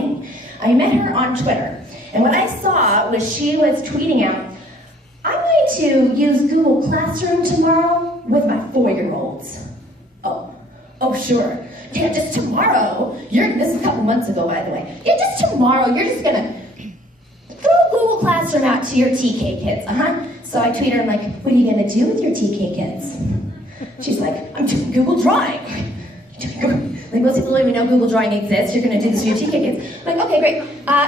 funny. I met her on Twitter, and what I saw was she was tweeting out, I'm going to use Google Classroom tomorrow with my 4-year-olds. Oh, sure. Yeah, just tomorrow. This is a couple months ago, by the way. Yeah, just tomorrow, you're just gonna throw Google Classroom out to your TK kids, So I tweet her, I'm like, what are you gonna do with your TK kids? She's like, I'm doing Google Drawing. Like, most people don't even know Google Drawing exists. You're gonna do this for your TK kids. I'm like, okay, great.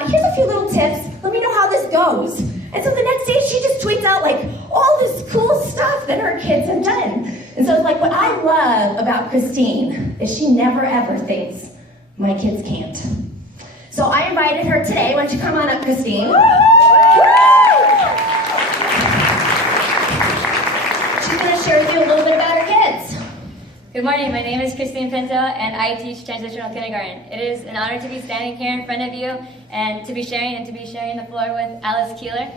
Here's a few little tips. Let me know how this goes. And so the next day, she just tweets out, like, all this cool stuff that her kids have done. And so it's like, what I love about Christine is she never ever thinks, my kids can't. So I invited her today. Why don't you come on up, Christine? She's going to share with you a little bit about her kids. Good morning, my name is Christine Pinto, and I teach transitional kindergarten. It is an honor to be standing here in front of you and to be sharing the floor with Alice Keeler.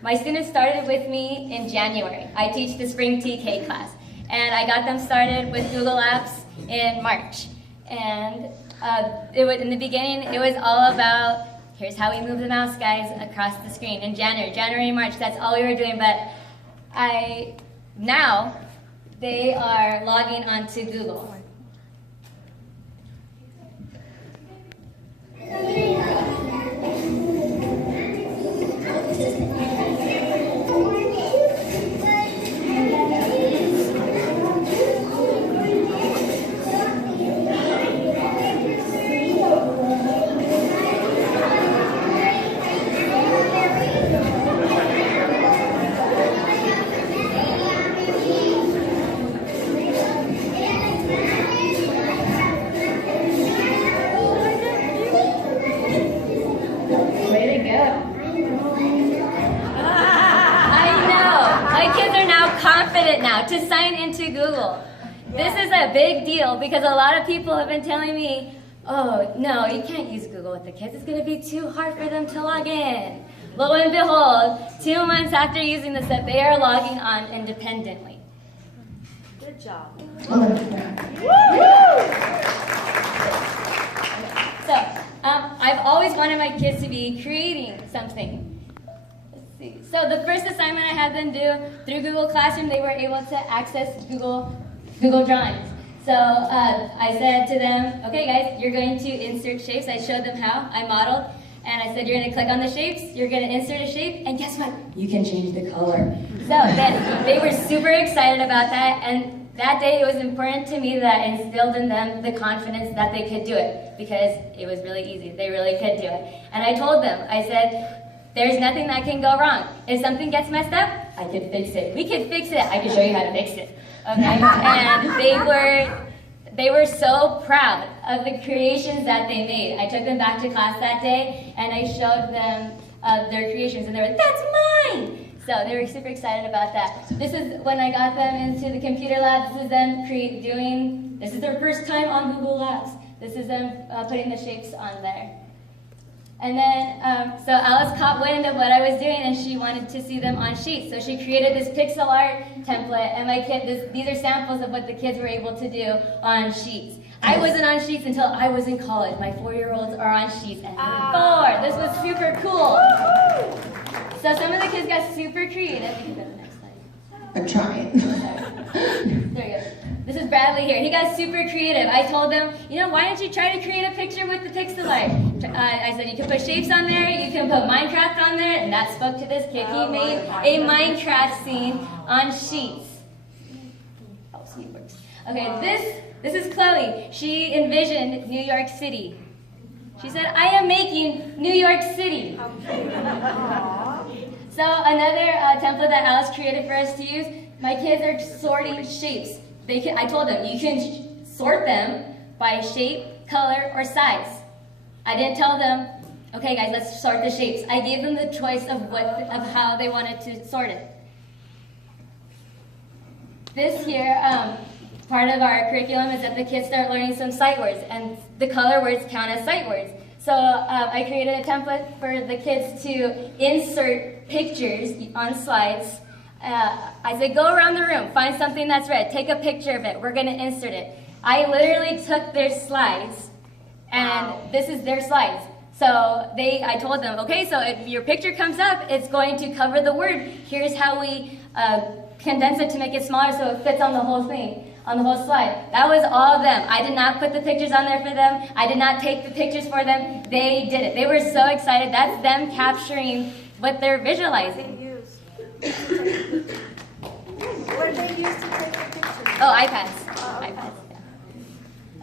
My students started with me in January. I teach the spring TK class, and I got them started with Google Apps in March. And in the beginning, it was all about, here's how we move the mouse, guys, across the screen. In January, March, that's all we were doing, but now, they are logging onto Google. Now to sign into Google. This is a big deal because a lot of people have been telling me, oh, no, you can't use Google with the kids. It's going to be too hard for them to log in. Lo and behold, 2 months after using this, that they are logging on independently. Good job. So, I've always wanted my kids to be creating something. So the first assignment I had them do through Google Classroom, they were able to access Google Drawings. So I said to them, okay guys, you're going to insert shapes. I showed them how, I modeled, and I said you're going to click on the shapes, you're going to insert a shape, and guess what? You can change the color. So then they were super excited about that, and that day it was important to me that I instilled in them the confidence that they could do it, because it was really easy. They really could do it. And I told them, I said, there's nothing that can go wrong. If something gets messed up, I can fix it. We can fix it. I can show you how to fix it. Okay? And they were so proud of the creations that they made. I took them back to class that day, and I showed them their creations, and they were like, that's mine! So they were super excited about that. This is when I got them into the computer lab. This is them this is their first time on Google Labs. This is them putting the shapes on there. And then, so Alice caught wind of what I was doing, and she wanted to see them on sheets. So she created this pixel art template, and these are samples of what the kids were able to do on sheets. I wasn't on sheets until I was in college. My 4-year-olds are on sheets, and they're 4. This was super cool. So some of the kids got super creative. You can go to the next slide. I'm trying. There we go. This is Bradley here. He got super creative. I told him, why don't you try to create a picture with the pixel art? I said, you can put shapes on there, you can put Minecraft on there, and that spoke to this kid. He made a Minecraft scene on sheets. Oh, see, it works. Okay, this is Chloe. She envisioned New York City. She said, I am making New York City. So another template that Alice created for us to use, my kids are sorting shapes. I told them, you can sort them by shape, color, or size. I didn't tell them, okay guys, let's sort the shapes. I gave them the choice of how they wanted to sort it. This here, part of our curriculum is that the kids start learning some sight words, and the color words count as sight words. So I created a template for the kids to insert pictures on slides. I said, go around the room, find something that's red, take a picture of it, we're going to insert it. I literally took their slides and this is their slides. So I told them, okay, so if your picture comes up, it's going to cover the word. Here's how we condense it to make it smaller so it fits on the whole thing, on the whole slide. That was all of them. I did not put the pictures on there for them. I did not take the pictures for them. They did it. They were so excited. That's them capturing what they're visualizing. What did they use to take the pictures? Oh, iPads. iPads.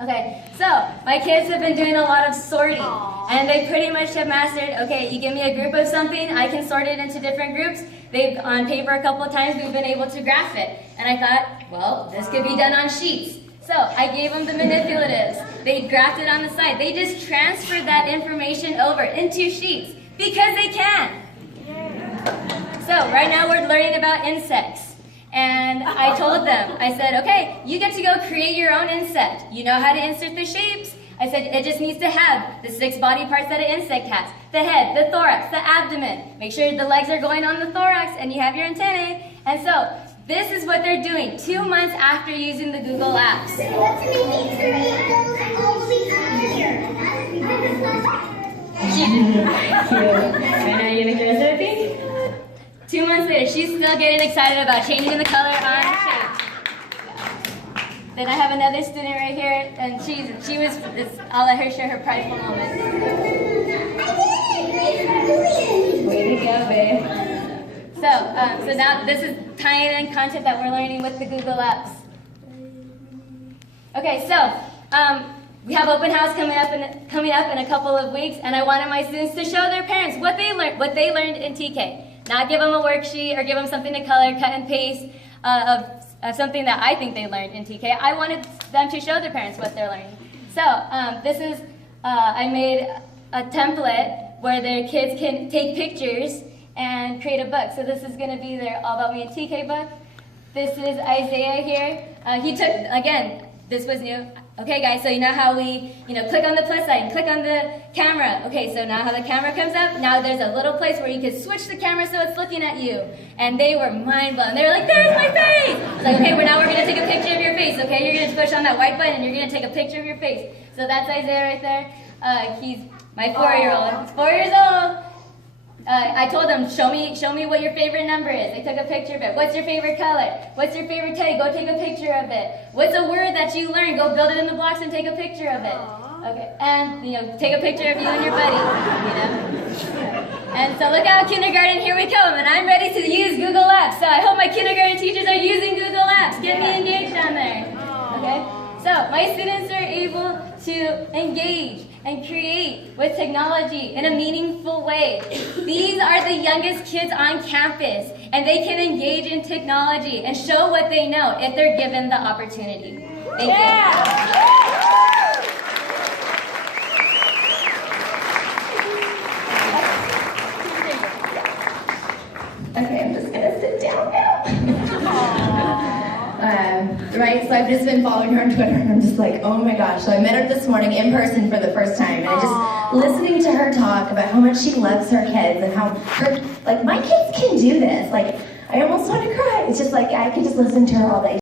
Okay, so my kids have been doing a lot of sorting, and they pretty much have mastered, okay, you give me a group of something, I can sort it into different groups. They've, on paper a couple of times, we've been able to graph it. And I thought, well, this could be done on sheets. So I gave them the manipulatives. They graphed it on the side. They just transferred that information over into sheets because they can. So right now we're learning about insects. And I told them, I said, okay, you get to go create your own insect. You know how to insert the shapes? I said, it just needs to have the 6 body parts that an insect has. The head, the thorax, the abdomen. Make sure the legs are going on the thorax and you have your antennae. And so, this is what they're doing 2 months after using the Google Apps. Cute. And now you make the rest of the thing? 2 months later, she's still getting excited about changing the color on shape. Then I have another student right here, and I'll let her share her prideful moment. Way to go, babe. So now this is tying in content that we're learning with the Google Apps. Okay, so we have open house coming up in a couple of weeks, and I wanted my students to show their parents what they learned in TK. Not give them a worksheet or give them something to color, cut and paste of something that I think they learned in TK. I wanted them to show their parents what they're learning. So I made a template where their kids can take pictures and create a book. So this is going to be their All About Me in TK book. This is Isaiah here. He took, again, this was new. Okay, guys, so you know how we, click on the plus sign, click on the camera. Okay, so now how the camera comes up, now there's a little place where you can switch the camera so it's looking at you. And they were mind blown. They were like, there's my face! It's like, okay, now we're going to take a picture of your face, okay? You're going to push on that white button and you're going to take a picture of your face. So that's Isaiah right there. He's my 4-year-old. He's 4 years old. I told them, show me what your favorite number is. They took a picture of it. What's your favorite color? What's your favorite teddy? Go take a picture of it. What's a word that you learned? Go build it in the blocks and take a picture of it. Okay, and take a picture of you and your buddy. And so look out, kindergarten, here we come. And I'm ready to use Google Apps. So I hope my kindergarten teachers are using Google Apps. Get me engaged on there. Okay. So my students are able to engage and create with technology in a meaningful way. These are the youngest kids on campus, and they can engage in technology and show what they know if they're given the opportunity. Thank you. Okay, I'm just gonna sit down now. Right, so I've just been following her on Twitter, and I'm just like, oh my gosh. So I met her this morning in person for the first time, and I just listening to her talk about how much she loves her kids and how my kids can do this. Like, I almost want to cry. It's just like I could just listen to her all day.